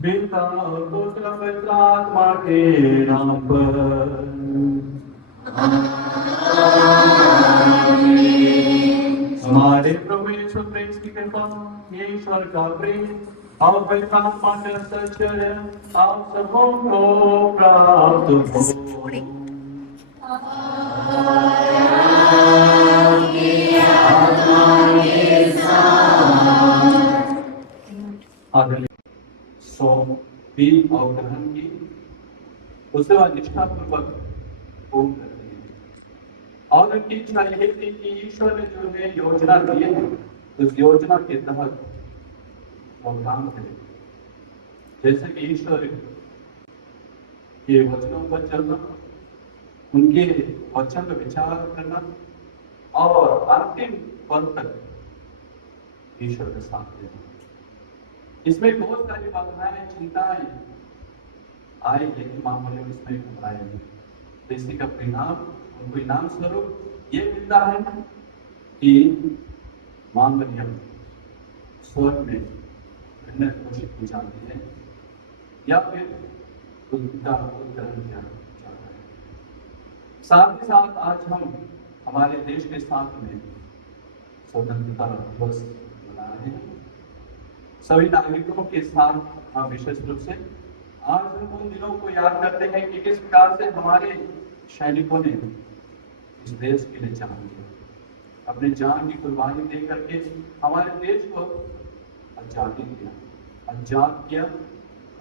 पिता पुत्र पवित्र आत्मा के नाम पर। हमारे प्रभु यीशु क्रिस्त की कृपा, ये ईश्वर का प्रेम और पवित्र आत्मा का सच्चय आप सबों को प्राप्त हो। आदरणीय सोम भी और ग्रहण की, उसके बाद निष्ठापूर्वक होम करते हैं। और उनकी इच्छा यही थी कि ईश्वर ने जो हमें योजना दी है उस योजना के तहत वो काम करें। जैसे कि ईश्वर के वचनों पर चलना, उनके वचन पर विचार करना और अंतिम पल तक ईश्वर का साथ देना। इसमें बहुत सारी बाधाएं, चिंताएं आए, लेकिन मामले में इसमें घबराएंगे। तो इसी का परिणाम उनको इनाम स्वरूप ये मिलता है कि मां मरियम स्वर्ग में घोषित की जाती है या फिर उनका ग्रहण किया जाता है। साथ ही साथ आज हम हमारे देश के साथ में स्वतंत्रता दिवस मना रहे हैं। सभी नागरिकों के साथ हम विशेष रूप से आज हम उन दिनों को याद करते हैं कि किस प्रकार से हमारे सैनिकों ने इस देश के लिए जान दिया, अपने जान की कुर्बानी दे करके हमारे देश को आजादी दिया, आजाद किया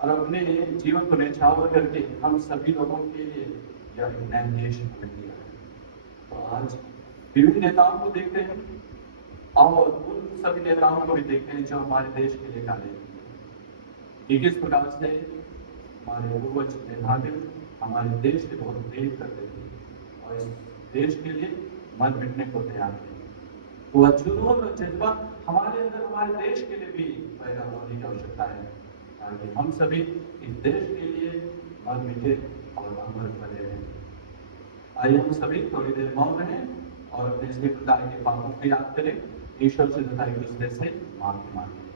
और अपने जीवन को न्यौछावर करके हम सभी लोगों के लिए यह नया देश बना दिया है। तो आज विभिन्न नेताओं को देखते हैं और उन सभी नेताओं को भी देखते हैं जो हमारे देश के लिए कार्य किए। किस प्रकार से हमारे पूर्वज नेता हमारे देश के बहुत प्रेम करते थे और इस देश के लिए मर मिटने को तैयार थे। तो जुनून और जज्बा हमारे अंदर हमारे देश के लिए भी पैदा होने की आवश्यकता है, ताकि हम सभी इस देश के लिए मर मिटे और अमर बने रहें। आइए हम सभी थोड़ी देर मौन रहें और अपने सभी प्रकार के पापों को याद करें, ईश्वर से तथा एक दूसरे से माफी मांगें।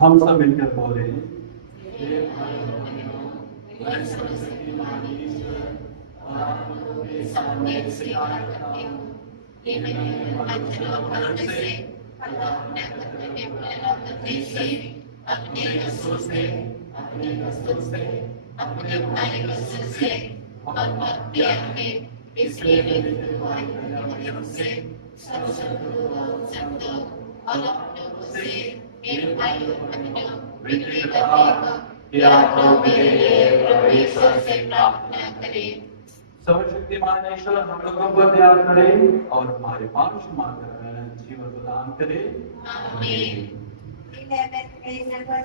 हम सब मिलकर बोले, सर्वशक्तिमान ईश्वर हम लोगों पर दया करे और हमारे पाप क्षमा कर जीवन प्रदान करे। आमीन। Page number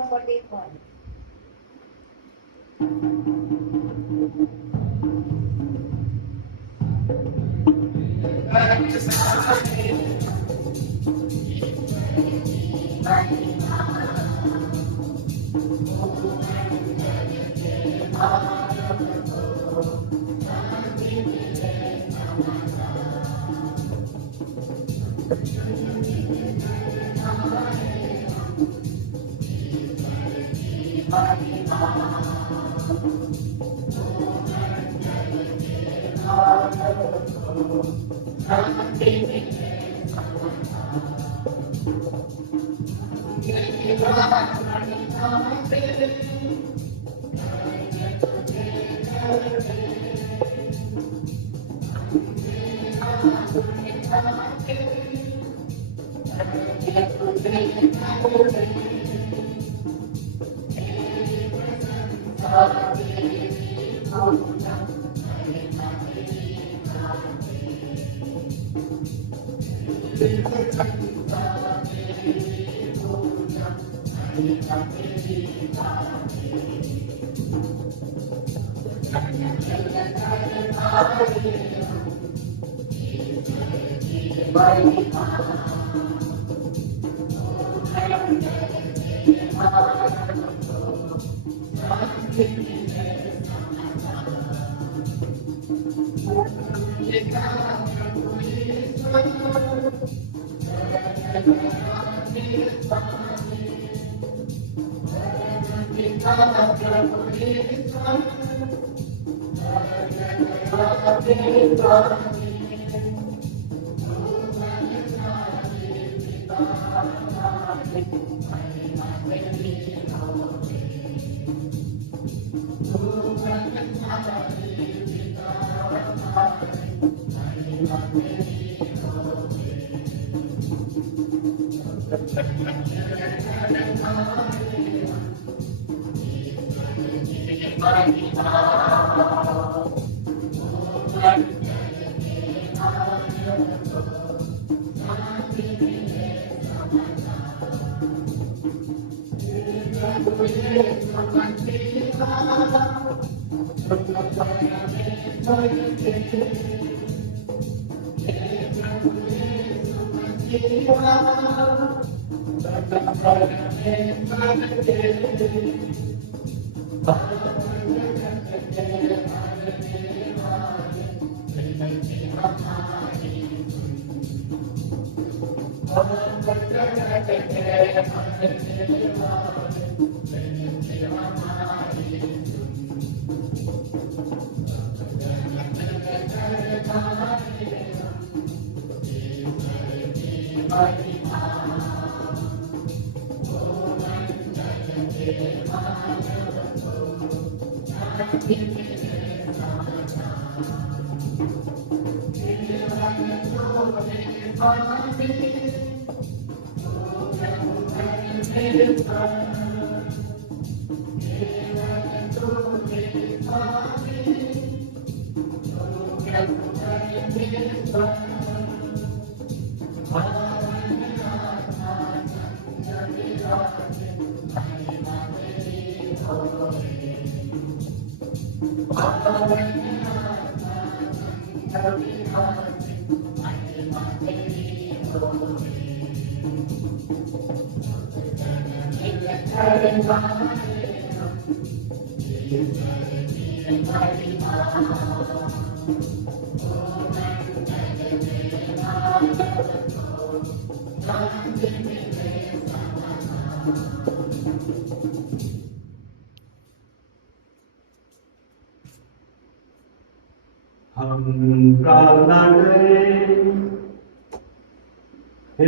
41. हम प्रार्थना करें। हे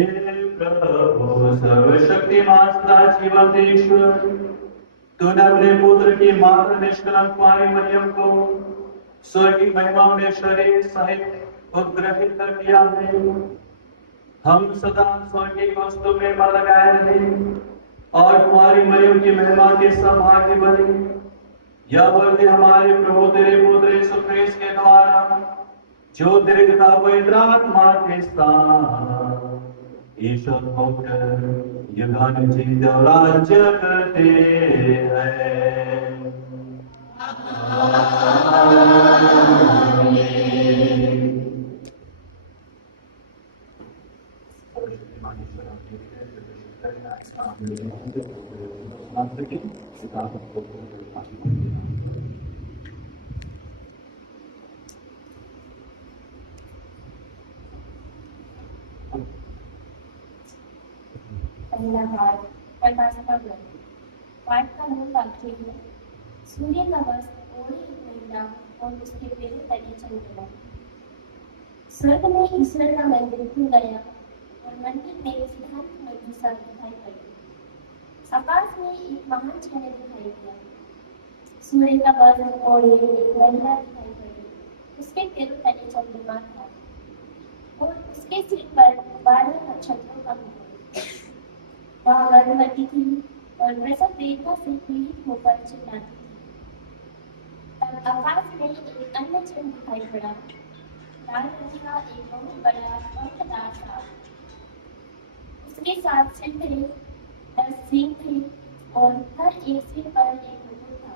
प्रभु सर्वशक्तिमान सदा जीवंत ईश्वर, तूने अपने पुत्र की मात्र निष्कलंक कुमारी मरियम को स्वर्गीय महिमा में शरीर सहित उपग्रहित कर दिया है। हम सदा स्वर्गीय वस्तु में मन लगाए रहे और कुमारी मरियम की महिमा के सौभाग्य बने। यह वर्दी हमारे प्रभु तेरे पुत्र यीशु ख्रीस्त के द्वारा, जो दीर्घता पवित्र आत्मा के साथ ईश्वर होकर युगान जीत और राज्य करते हैं। पहला पाठ प्रकाश का ग्रंथ। पाठ का मूल वाक्य है, सूर्य का वस्त्र ओढ़े एक महिला और उसके पैरों तले चंद्रमा। स्वर्ग में ईश्वर का मंदिर खुल गया और मंदिर में सिद्धांत मूर्ति सब दिखाई पड़ी। आकाश में एक महान छाया दिखाई दिया। सूर्य का वस्त्र ओढ़े एक महिला दिखाई पड़ी। उसके पैरों तले चंद्रमा था और उसके सिर पर 12 नक्षत्रों का मुकुट। वह गर्भवती थी और प्रसव वेदना से पीड़ित होकर चिल्लाती थी। तब आकाश में एक अन्य चिन्ह दिखाई पड़ा, लाल रंग का एक बहुत बड़ा पंखदार सांप। उसके 7 सिर थे, 10 सींग थे और हर एक सिर पर एक मुकुट था।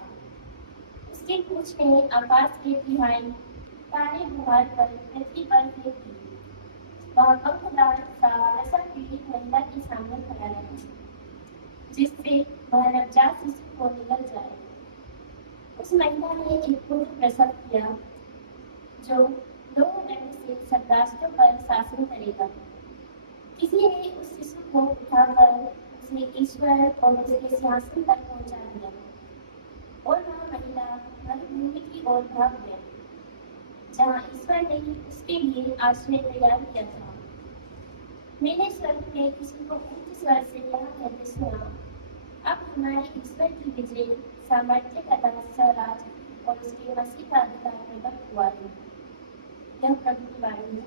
उसकी पूंछ ने आकाश के तिहाई तारे बुहार कर पृथ्वी पर फेंक दी। वह पंखदार सांप प्रसव पीड़ित महिला के सामने खड़ा रहा, जिससे वह नवजात शिशु को निगल जाए। उस महिला ने एक पुत्र प्रसव किया, जो 2 दंड से सब राष्ट्रों पर शासन करेगा। किसी ने उस शिशु को उठाकर उसे ईश्वर और उसके सिंहासन तक पहुंचा दिया और वह महिला मरुभूमि की ओर भाग गई, जहाँ ईश्वर ने उसके लिए आश्रय तैयार किया था। मैंने स्वर्ग में किसी को ऊंचे स्वर से यह कहते सुना, अब हमारे ईश्वर की विजय, सामर्थ्य तथा स्वराज और उसके मसीह का अधिकार प्रकट हुआ है। यह प्रभु की वाणी है।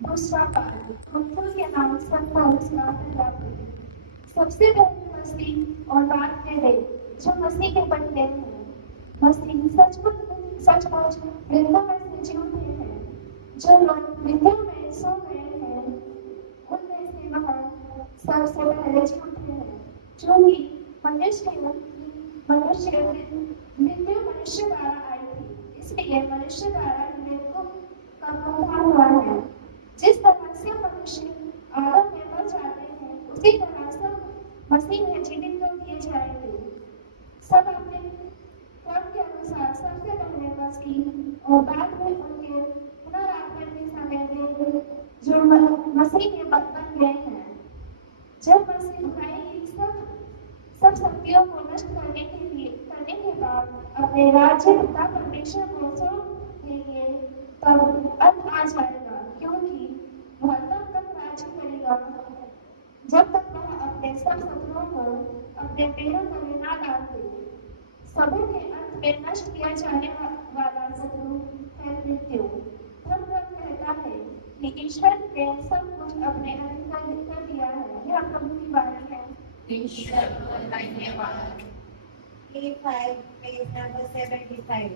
दूसरा पाठ अंकुर के नाम सबसे पहली मसीह और बात के वे जो मसीह के बनते हैं। मसीह सचमुच वृंदा में से जी उठे हैं। जो लोग विद्या में सो गए हैं, उनमें से वह सबसे पहले जी उठे हैं। जो कि मनुष्य नित्य मनुष्य द्वारा आई थी, इसलिए मनुष्य द्वारा मृत्यु का उद्धार हुआ है। जिस तरह से मनुष्य आदम में मर जाते हैं, उसी तरह सब मसीह में जीवित तो किए जाएंगे। सब अपने कर्म के अनुसार सबसे पहले मसीह और बाद में उनके पुनरागमन के समय में जो मसीह के बन गए हैं। जब मसीह बुराई की सब शक्तियों को नष्ट करने के बाद अपने राज्य पिता परमेश्वर को सौंप देंगे, तब अंत आ जाएगा, क्योंकि वह तब तक राज्य करेगा जब तक वह अपने अपने सब शत्रुओं को अपने पैरों तले ना डाल दे। सबों के अंत में नष्ट किया जाने वाला शत्रु है मृत्यु। धर्म कहता है कि ईश्वर ने सब कुछ अपने अधीन कर दिया है। यह प्रभु की वाणी है। ईश्वर को धन्यवाद। A5, page number 75.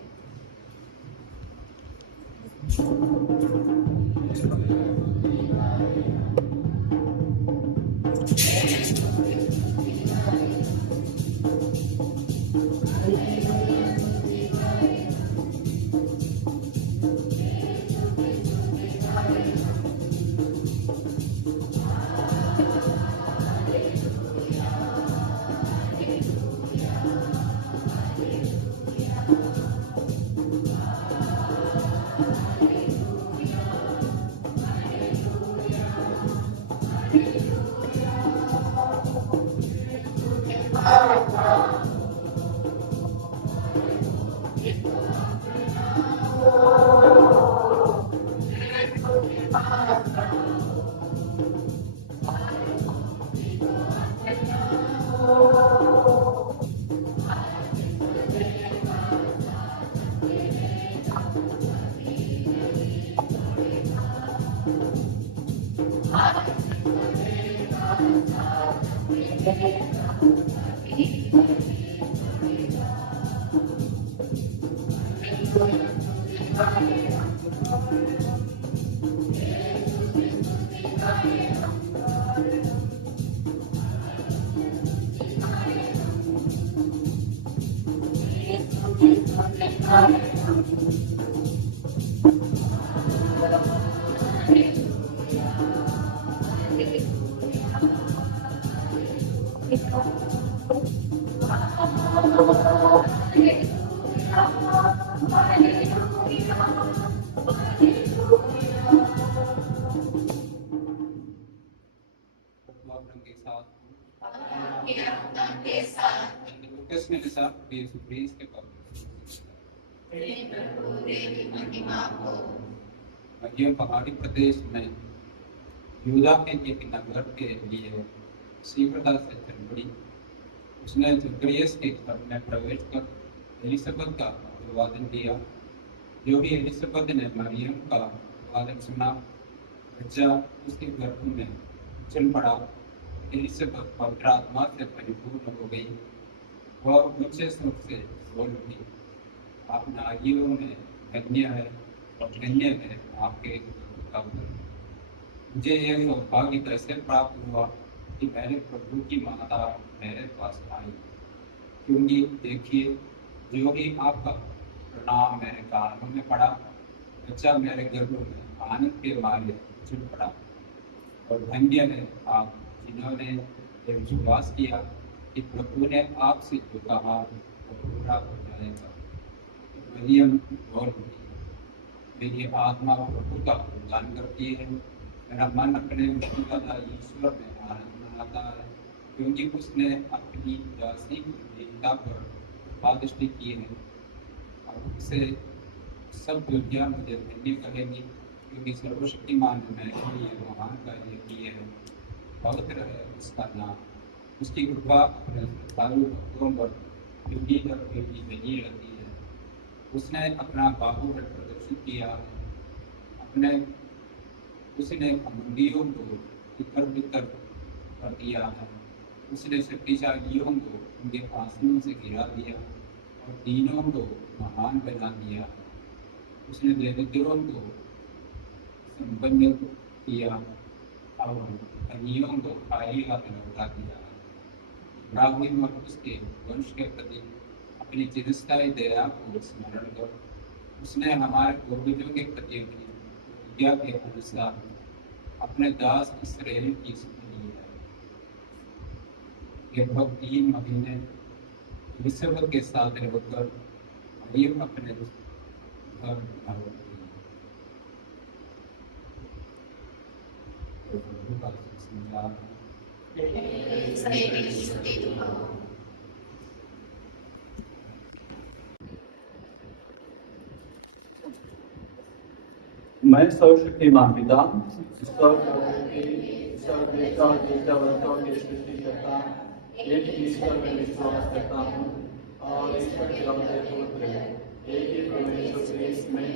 मध्यम पहाड़ी प्रदेश में यूदा के एक नगर के लिए शीघ्रता से चल पड़ी। उसने जकरियस के घर में प्रवेश कर एलिसबत का अभिवादन किया। जो ही एलिसबत ने मरियम का अभिवादन सुना, बच्चा उसके गर्भ में चल पड़ा। एलिसबत पवित्र आत्मा से परिपूर्ण हो गई। वह ऊंचे स्वर से बोल उठी, आप नारियों में धन्य है और धन्य है आपके का उदर। मुझे यह सौभाग्य कैसे प्राप्त हुआ कि मेरे प्रभु की माता मेरे पास आई, क्योंकि देखिए जो ही आपका प्रणाम मेरे कानों में पड़ा, बच्चा मेरे गर्भ में आनंद के मारे चुप पड़ा। और धन्य है आप जिन्होंने यह विश्वास किया कि प्रभु ने आपसे जो कहा वो पूरा हो जाएगा। मरियम गौर हुई, मेरी आत्मा प्रभु का गुणगान करती है। मेरा मन अपने मुक्तिदाता ईश्वर में आनंद मनाता है, क्योंकि उसने अपनी दासी की दीनता पर कृपादृष्टि की है। अब उसे सब दुनिया मुझे धन्य कहेगी, क्योंकि सर्वशक्तिमान ने मेरे लिए महान कार्य किए हैं। पवित्र है उसका नाम, उसकी कृपा अपने श्रद्धालु भक्तों पर पीढ़ी दर पीढ़ी बनी रहती है। उसने अपना बाहुबल प्रदर्शित किया है, उसने अमूल्यों को इतर बितर कर दिया है। उसने शक्तिशालियों को उनके आसनों से गिरा दिया और दीनों को महान बना दिया। उसने दरिद्रों को संपन्न किया और धनियों को खाली हाथ लौटा दिया। इब्राहिम और उसके वंश के प्रति अपनी चिरस्थायी दया को स्मरण कर उसने हमारे पूर्वजों के प्रति अपनी प्रतिज्ञा के अनुसार अपने दास इस्राएल की सुनी है। लगभग 3 महीने एलिसबत के साथ रहकर मरियम अपने घर भाग मैं सर्वशक्तिमान पिता सर्वदेवता की सृष्टि करता एक ईश्वर में विश्वास करता हूँ और ईश्वर के अवतार पुत्र एक ही परमेश्वर यीशु में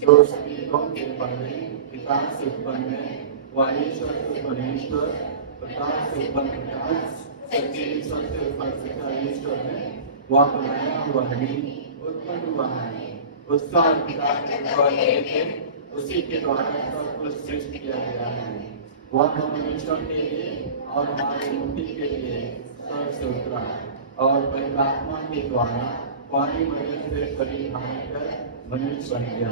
जो सभी लोगों के पहले पिता से उत्पन्न है वह ईश्वर से परमेश्वर प्रकाश से उत्पन्न प्रकाश सच्चे ईश्वर से उत्पन्न सच्चा ईश्वर है वह बनाया हुआ नहीं उत्पन्न हुआ है उसका अधिकार है उसी के द्वारा सब कुछ सृष्टि किया गया है वह परमेश्वर के लिए और हमारी मुक्ति के लिए स्वर्ग से उतरा और पवित्रात्मा के द्वारा पानी मनुष्य से शरीर धारण कर मनुष्य बन गया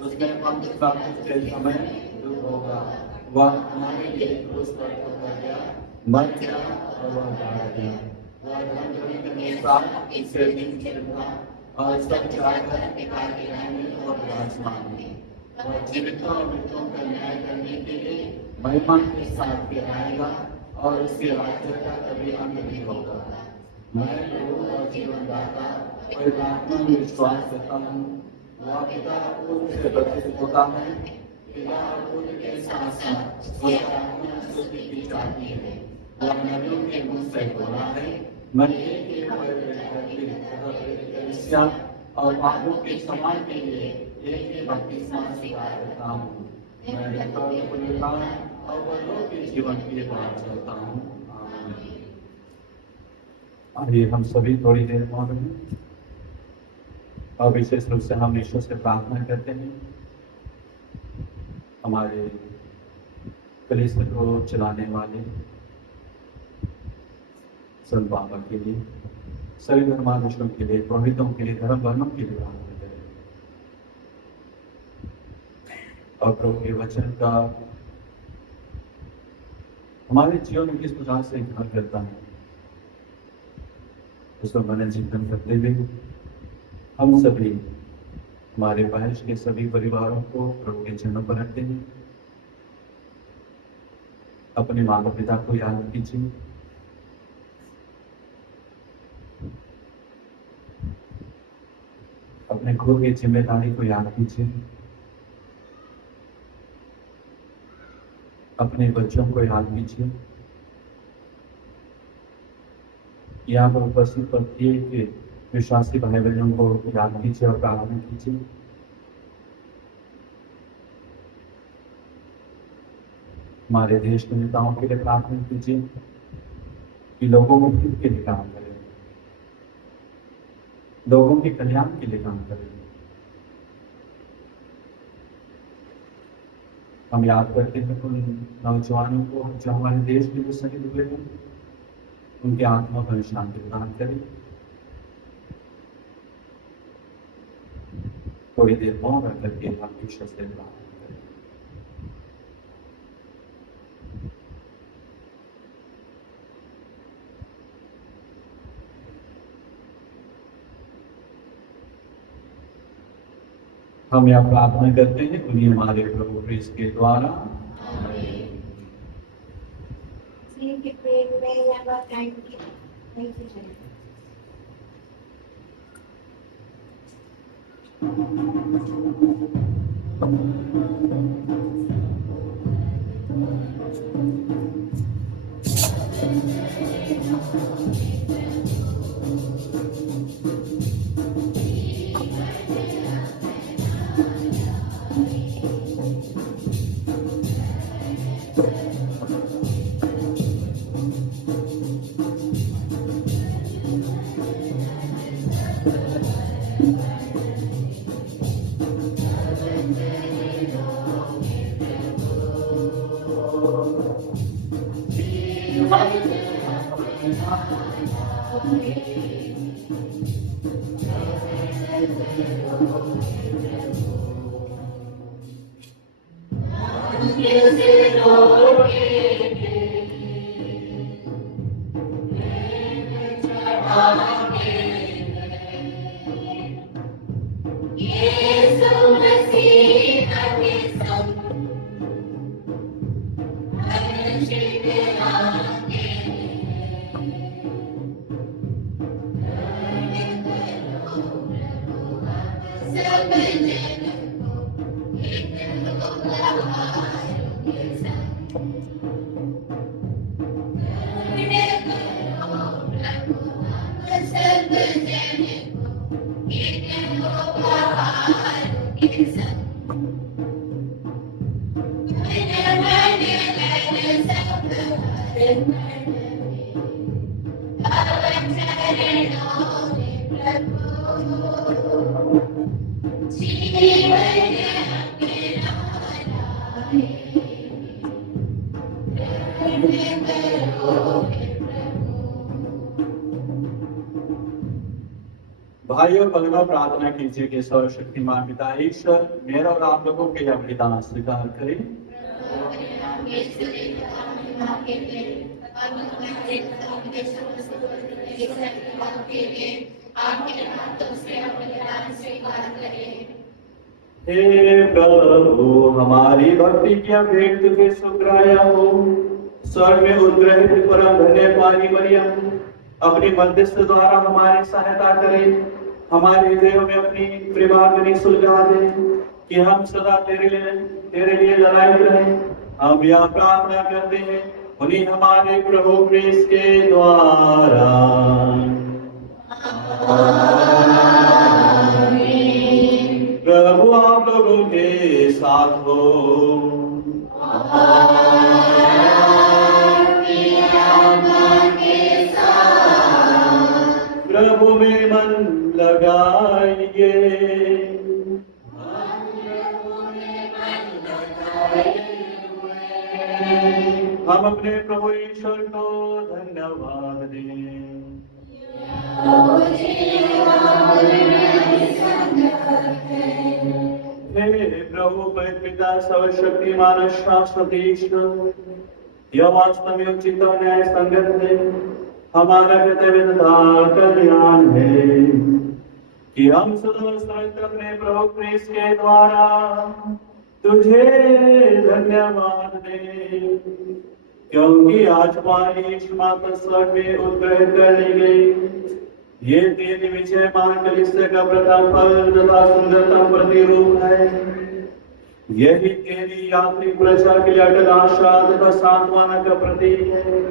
उसने पंथ प्राप्त के समय दुख होगा वह हमारे लिए क्रूस पर पकड़ गया मर गया और वह मारा गया वह धर्म के अनुसार इससे नीचे था और सब जाकर पिता के रहने और विराजमान है वह जीवितों और मृतों का न्याय करने के लिए महिमा के साथ आएगा और उसके राज्य का कभी अंत नहीं होगा मैं प्रभु और जीवन दाता पवित्र आत्मा में विश्वास करता हूँ वह पिता पुत्र से प्रतीत होता है पिता और पुत्र के साथ साथ पवित्र आत्मा स्तुति की जाती है वह नबियों के मुंह से बोला है मैं एक कलीसिया और पापों के क्षमा के लिए एक ही बपतिस्मा स्वीकार करता हूँ मैं और परलोक के जीवन के लिए बात करता हूँ आइए हम सभी थोड़ी देर मौन रहें और विशेष रूप से हम ईश्वर से प्रार्थना करते हैं हमारे कलीसिया को चलाने वाले संत बाबा के लिए सभी धर्मानुष्ठों के लिए पुरोहितों के लिए धर्म वर्णों के लिए प्रार्थना करें और प्रभु के वचन का हमारे जीवन में किस प्रकार से घर करता है उसको मन चिंतन करते हुए हम सभी हमारे वंश के सभी परिवारों को प्रभु के चरणों पर रखते हैं अपने माता पिता को याद कीजिए अपने खुद की जिम्मेदारी को याद कीजिए अपने बच्चों को याद कीजिए यहाँ पर उपस्थित प्रत्येक विश्वासी भाई बहनों को याद कीजिए और प्रार्थना कीजिए हमारे देश के नेताओं के लिए प्रार्थना कीजिए कि लोगों को हित के लिए काम करें लोगों के कल्याण के लिए काम करें हम याद करते हैं उन नौजवानों को जो हमारे देश में जो शहीद हुए हैं उनके आत्मा को शांति प्रदान करें थोड़ी देर मौन रख करके हम ईश्वर से प्रार्थना करें हम यहाँ प्रार्थना करते हैं उन्हीं हमारे प्रभु क्रिस्त के द्वारा के पेट में या टाइम की नहीं चले भाइयों बहनों, प्रार्थना कीजिए कि सर्वशक्तिमान पिता ईश्वर मेरा और आप लोगों के यह बलिदान स्वीकार करें। हे प्रभु, हमारी भक्ति की भेंट तुझे सुग्राह्य हो। स्वर्ग में उद्ग्रहित परम धन्य पानी मरियम अपनी मध्यस्थ द्वारा हमारी सहायता करे, हमारे हृदयों में अपनी प्रेमाग्नि सुलगा दे कि हम सदा तेरे लिए लड़ाई रहें। हम यह प्रार्थना करते हैं उन्हीं हमारे प्रभु क्रिस्त के द्वारा। प्रभु आप लोगों के साथ हो। प्रभु में मन लगाइए। हम अपने प्रभु ईश्वर को धन्यवाद दें। हे प्रभु पवित्र पिता सर्वशक्तिमान शाश्वत ईश्वर, यह वास्तव में उचित और न्याय संगत है, हमारा कर्तव्य तथा कल्याण है कि हम सदा सर्वत्र अपने प्रभु क्रिस्त के द्वारा तुझे धन्यवाद दें, क्योंकि आज हमारी माता स्वर्ग में उद्ग्रहित कर ली गई। ये तेरी विजयमान कलीसिया का प्रथम फल तथा सुंदरतम प्रतिरूप है। यही तेरी यात्री प्रजा के लिए अटल आशा तथा सांत्वना का प्रतीक है।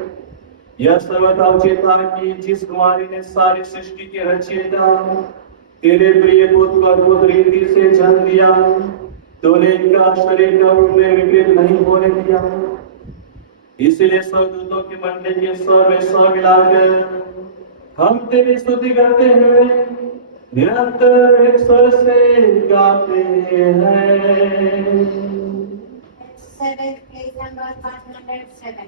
यह सर्वथा उचित था कि जिस कुमारी ने सारी सृष्टि के रचयिता तेरे प्रिय पुत्र को अद्भुत रीति से जन्म दिया, तूने इनका शरीर का रूप में विकृत नहीं होने दिया। इसलिए स्वर्गदूतों की मंडली के स्वर में स्वर मिलाकर हम तेरी स्तुति करते हुए निरंतर एक स्वर से गाते हैं। 7, page number 507.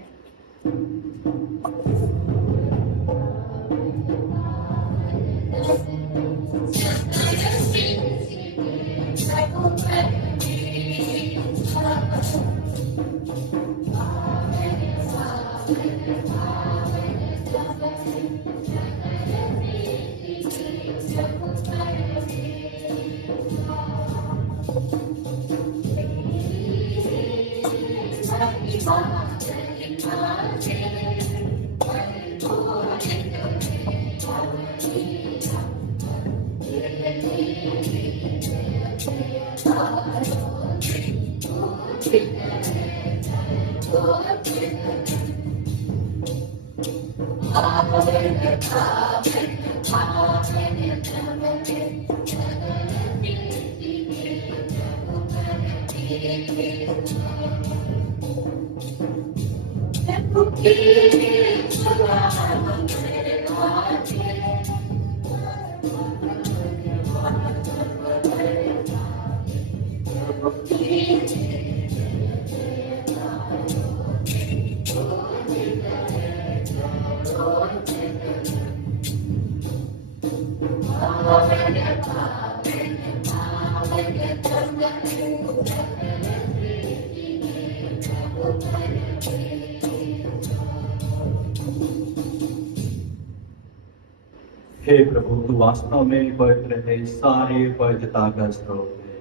हे प्रभु, तू वास्तव में पवित्र है, सारी पवित्रता का स्रोत है।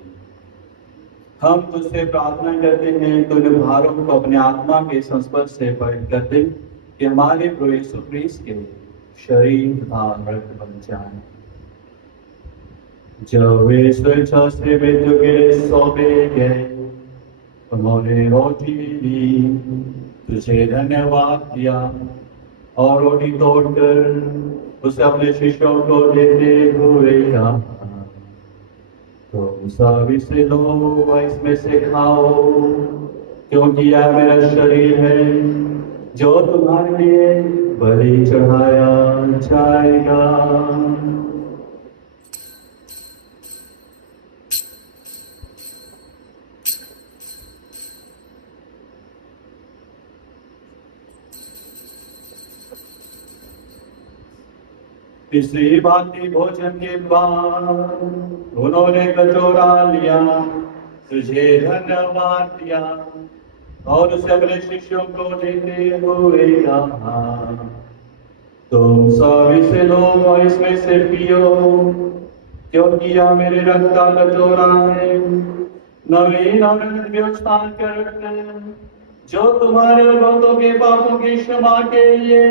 हम तुझसे प्रार्थना करते हैं तो निर्भारों को अपने आत्मा के संस्पर्श से पवित्र कर दे कि हमारे प्रभु यीशु क्रिस्त के शरीर तथा रक्त बन जाए। जब वे स्वेच्छा से मृत्यु के सौंपे गए, उन्होंने रोटी ली, तुझे धन्यवाद दिया और रोटी तोड़कर उसे अपने शिष्यों को देते हुए कहा, तो सब इसे लो व इसमें से खाओ, क्योंकि यह मेरा शरीर है जो तुम्हारे लिए बलि चढ़ाया जाएगा। इसी भांति भोजन के बाद उन्होंने कटोरा लिया, तुझे धन्यवाद दिया और उसे अपने शिष्यों को देते हुए कहा, तुम सब इसे लो और इसमें से पियो, क्योंकि यह मेरे रक्त का कटोरा है, नवीन और अनंत व्यवस्थान कर जो तुम्हारे और बहुतों के पापों की क्षमा के लिए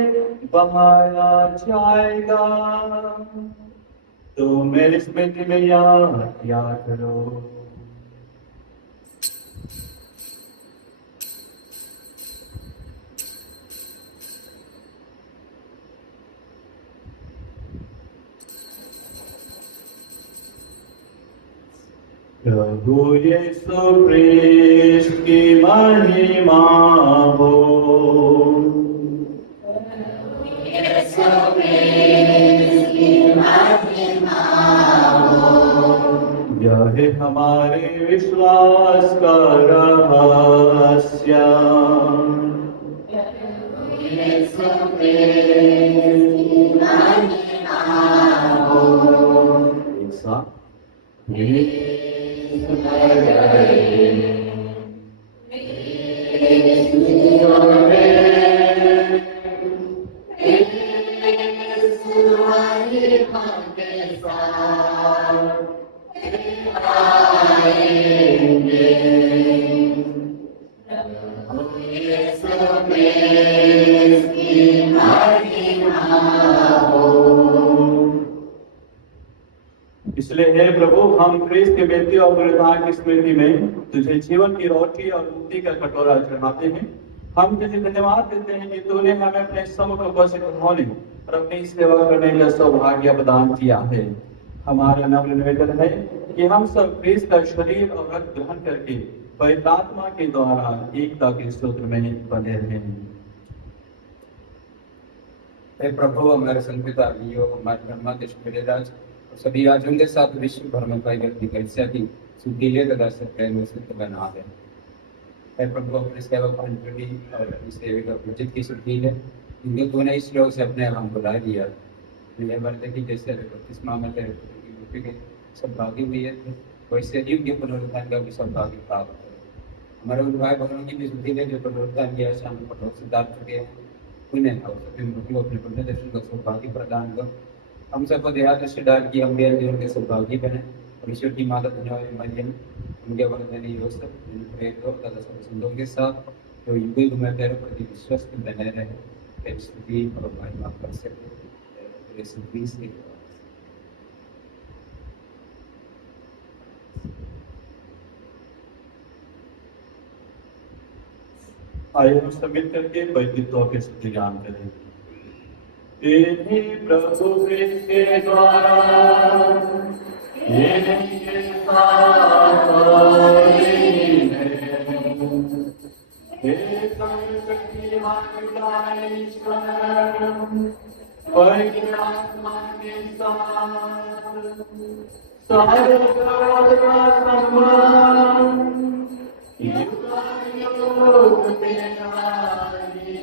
बहाया जाएगा। तुम मेरी स्मृति में याद किया करो। प्रभु यीशु क्रिस्ट की महिमा हो। यह है हमारे विश्वास का रहस्य। एक साथ इसलिए हे प्रभु, हम क्रिस्त के मृत्यु और पुनरुत्थान की स्मृति में तुझे जीवन की रोटी और मुक्ति का कटोरा चढ़ाते हैं। हम तुझे धन्यवाद देते हैं कि तूने हमें अपने सम्मुख उपस्थित होने और अपनी सेवा करने का सौभाग्य प्रदान किया है। हमारा नम्र निवेदन है कि हम सब क्रिस्त का शरीर और रक्त ग्रहण करके पवित्र आत्मा के द्वारा एकता के सूत्र में बने रहें। हे प्रभु, हमारे संपिता लियो, हमारे धर्माध्यक्ष राज और सभी राज्यों के साथ विश्व भर में पाई व्यक्ति कलिसिया की सुखीले तथा सत्य में सिद्ध बना दे। हे प्रभु, अपने सेवक अंजलि और अपनी सेविका प्रजित की सुखीले इनको तूने इस लोग से अपने हम बुला दिया। यह बरते की जैसे बपतिस्मा में तेरे पुत्र की मृत्यु के सब भागी हुई है, वैसे युग के पुनरुत्थान का भी सब भागी प्राप्त करे। हमारे भाई बहनों की भी सुखीले जो पुनरुत्थान किया शाम को सिद्धार्थ चुके हैं, उन्हें अपने पुण्य दर्शन का सौभाग्य प्रदान कर। हम सबको देहात से डाल की हम गैर जीवन के सौभाग्य बने और ईश्वर की माता धन्यवाद मरियम उनके वर्धन योसफ तथा सब संतों के साथ जो युग में तेरे प्रति विश्वस्त बने रहे, तेरी स्तुति और महिमा कर सके। तेरे स्तुति से आइए हम सब मिलकर के वैदिकों के स्तुतिगान करें। इन्हीं प्रभु के द्वारा इन्हीं के साथ हे सर्वशक्तिमान ईश्वर, पवित्र आत्मा के साथ सारे जगत का सम्मान योग तेरा ही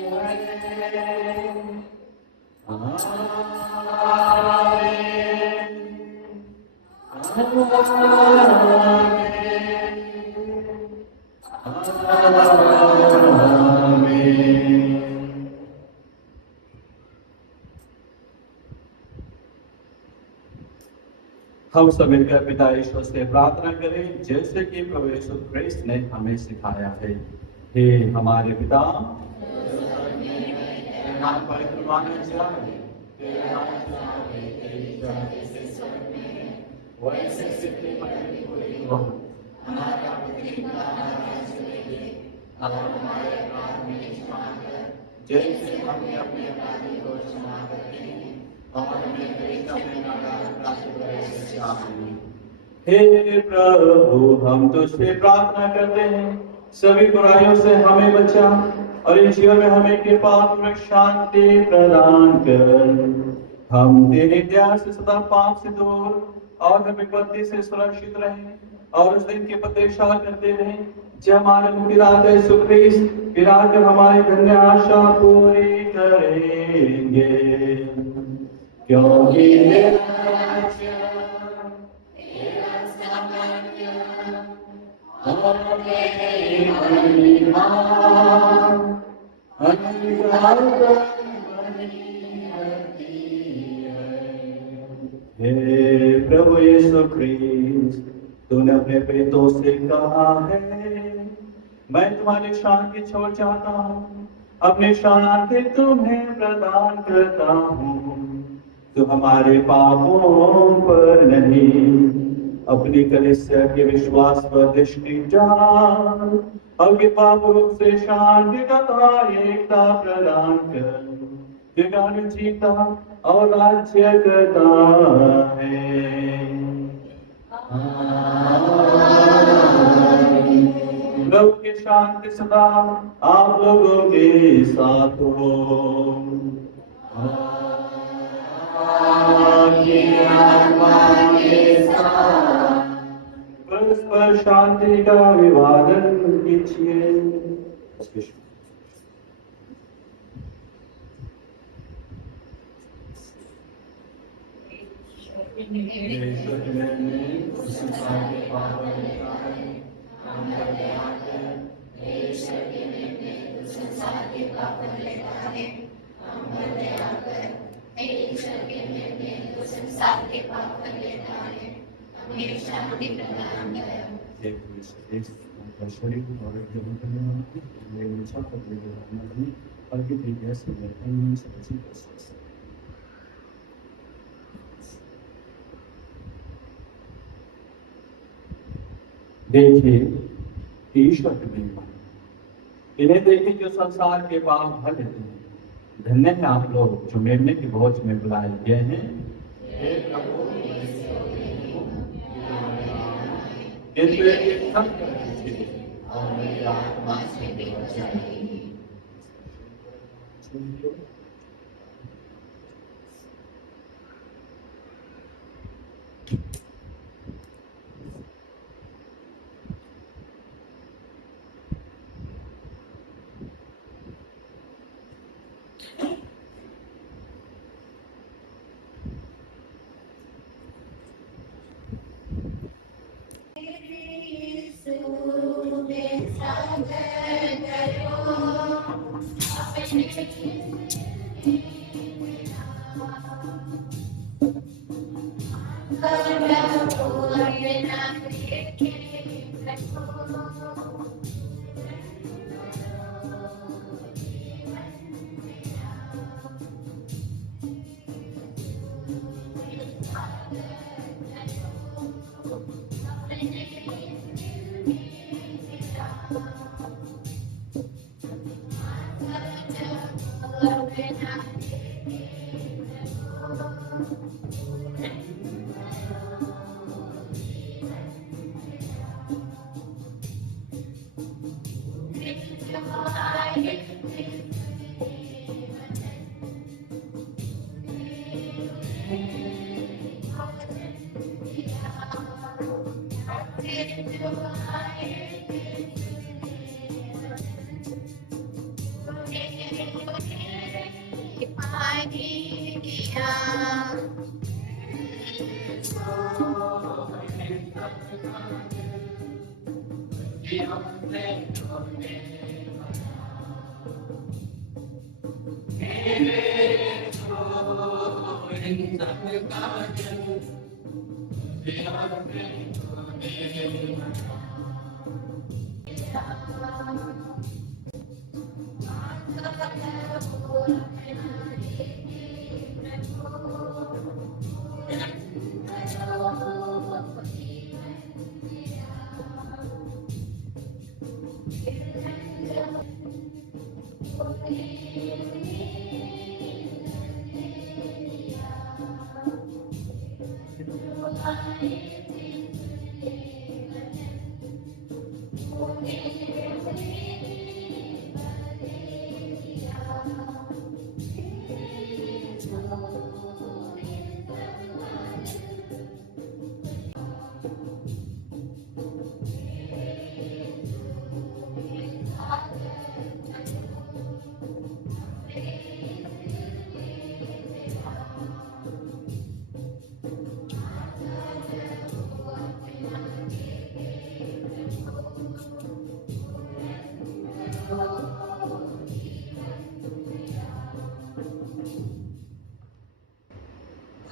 है। हम सब मिलकर पिता ईश्वर से प्रार्थना करें जैसे कि प्रभु यीशु क्रिस्त ने हमें सिखाया है। हे हमारे पिता, नाम पवित्र माना जाए, तेरा नाम आए, तेरी इच्छा जैसे स्वर्ग में है, वैसे पृथ्वी पर भी पूरी हो। हमारा प्रतिदिन का आहार दे, और हमारे अपराध में क्षमा कर, जैसे हम अपने अपराधी को क्षमा करते हैं, और हमें परीक्षा में न डाल, हे प्रभु, हम तुझसे प्रार्थना करते हैं, सभी बुराइयों से हमें बचा और इस जीवन में हमें कृपा में शांति प्रदान कर। हम तेरे दया से सदा पाप से दूर और हम विपत्ति से सुरक्षित रहें और उस दिन की प्रतीक्षा करते रहें जब हमारे मुक्तिदाता यीशु ख्रीस्त फिर आकर हमारी धन्य आशा पूरी करेंगे। क्योंकि हे प्रभु यीशु ख्रीस्त, तूने अपने प्रेतों से कहा है, मैं तुम्हारी शांति छोड़ चाहता हूँ, अपनी शांति तुम्हें प्रदान करता हूँ। तू हमारे पापों पर नहीं, अपनी कलीसिया के विश्वास पर दृष्टि डाल और कृपा रूप से शांति तथा एकता प्रदान कर। गान जीता और राज्य करता है। प्रभु की शांति सदा आप लोगों के साथ हो। परस्पर शांति का अभिवादन कीजिए। देखिए ईश्वर की महिमा, इन्हें देखिए जो संसार के पाप भर लेते हैं। धन्य है आप लोग जो मेमने की भोज में बुलाए गए हैं। हे प्रभु, और मेरी आत्मा से भी बचाइए।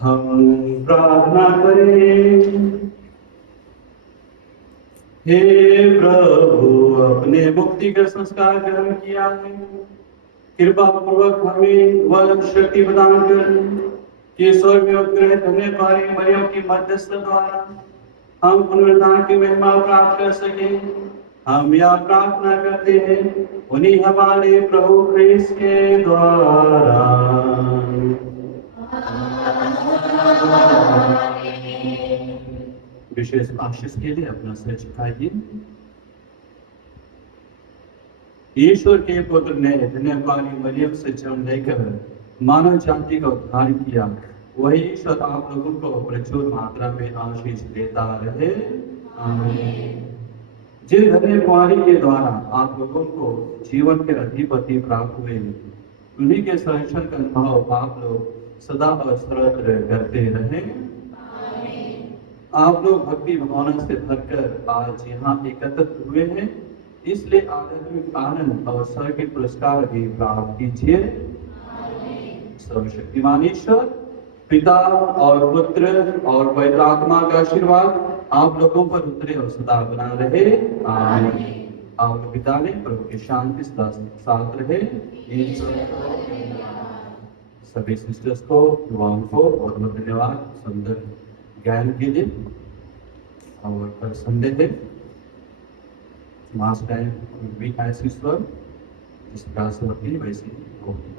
हम प्रार्थना करें। हे प्रभु, अपने मुक्ति का संस्कार ग्रहण किया है, कृपा पूर्वक हमें वह शक्ति प्रदान कर कि स्वर्ग में उत्ग्रहित होने वाली मरियम की मध्यस्थ द्वारा हम पुनरुत्थान की महिमा प्राप्त कर सके। हम यह प्रार्थना करते हैं उन्हीं हमारे प्रभु क्रिस्त के द्वारा। विशेष आशीष के लिए अपना सिर झुकाइए। ईश्वर के पुत्र ने धन्यवादी मरियम से जन्म लेकर मानव जाति का उद्धार किया। वही ईश्वर आप लोगों को प्रचुर मात्रा में आशीष देता रहे। आमीन। जिस धन्य कुंवारी के द्वारा आप लोगों को जीवन के अधिपति प्राप्त हुए, उन्हीं के संरक्षण का अनुभव आप लोग सदा और सर्वत्र करते रहे। आप लोग भक्ति भावना से भरकर आज यहाँ एकत्रित हुए हैं, इसलिए आध्यात्मिक आनंद और स्वर्ग के पुरस्कार भी प्राप्त कीजिए। सर्वशक्तिमान ईश्वर पिता और पुत्र और पवित्र आत्मा का आशीर्वाद आप लोगों पर उतरे और सदा बना रहे। आमीन। आप पिता ने प्रभु की शांति सदा साथ रहे। सभी सिस्टर्स को, युवाओं को बहुत बहुत धन्यवाद सुंदर ज्ञान के लिए। और कल संडे है, मास टाइम भी एज ईश्वर जिस प्रकार से होती है वैसे ही होगी।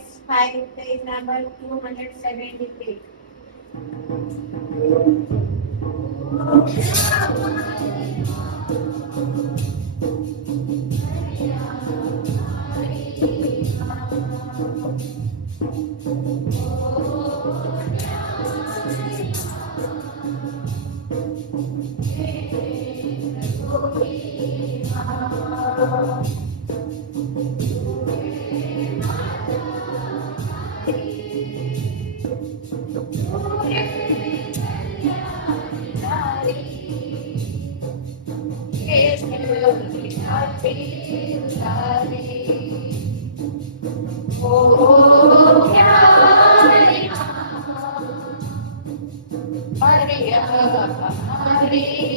S5 page number 273. Maria, Maria,